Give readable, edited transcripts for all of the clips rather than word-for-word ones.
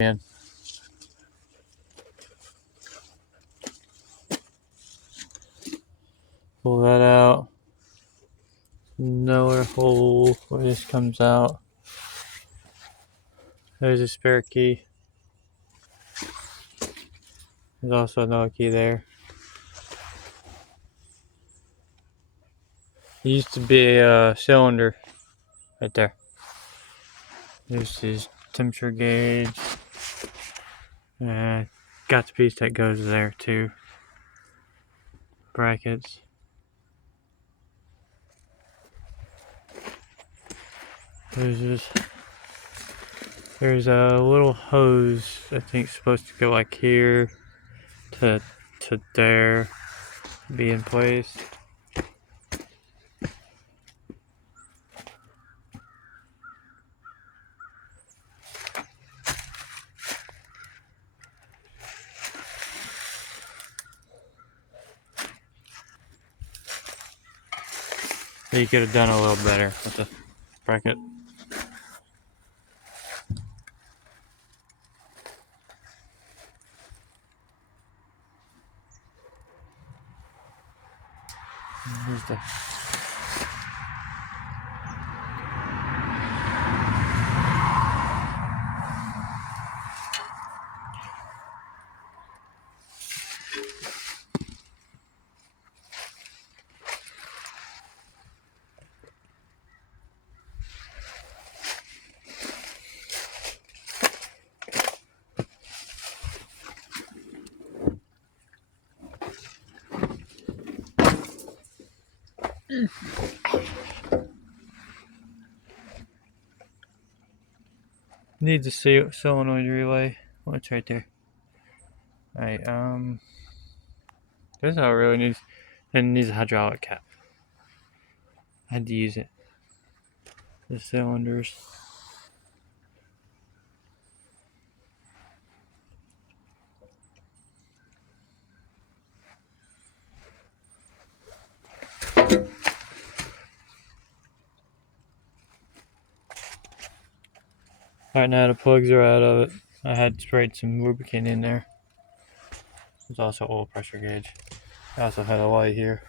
in. Pull that out. Another hole where this comes out. There's a spare key. There's also another key there. It used to be a cylinder right there. There's his temperature gauge. Got the piece that goes there too. Brackets. There's a little hose I think supposed to go like here to there, be in place. You could have done a little better with the bracket. Here's the needs a solenoid relay. Oh, it's right there. Alright, this is how it really needs. And it needs a hydraulic cap. I had to use it. The cylinders. Alright, now the plugs are out of it. I had sprayed some lubricant in there. There's also oil pressure gauge. I also had a light here.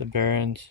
The bearings.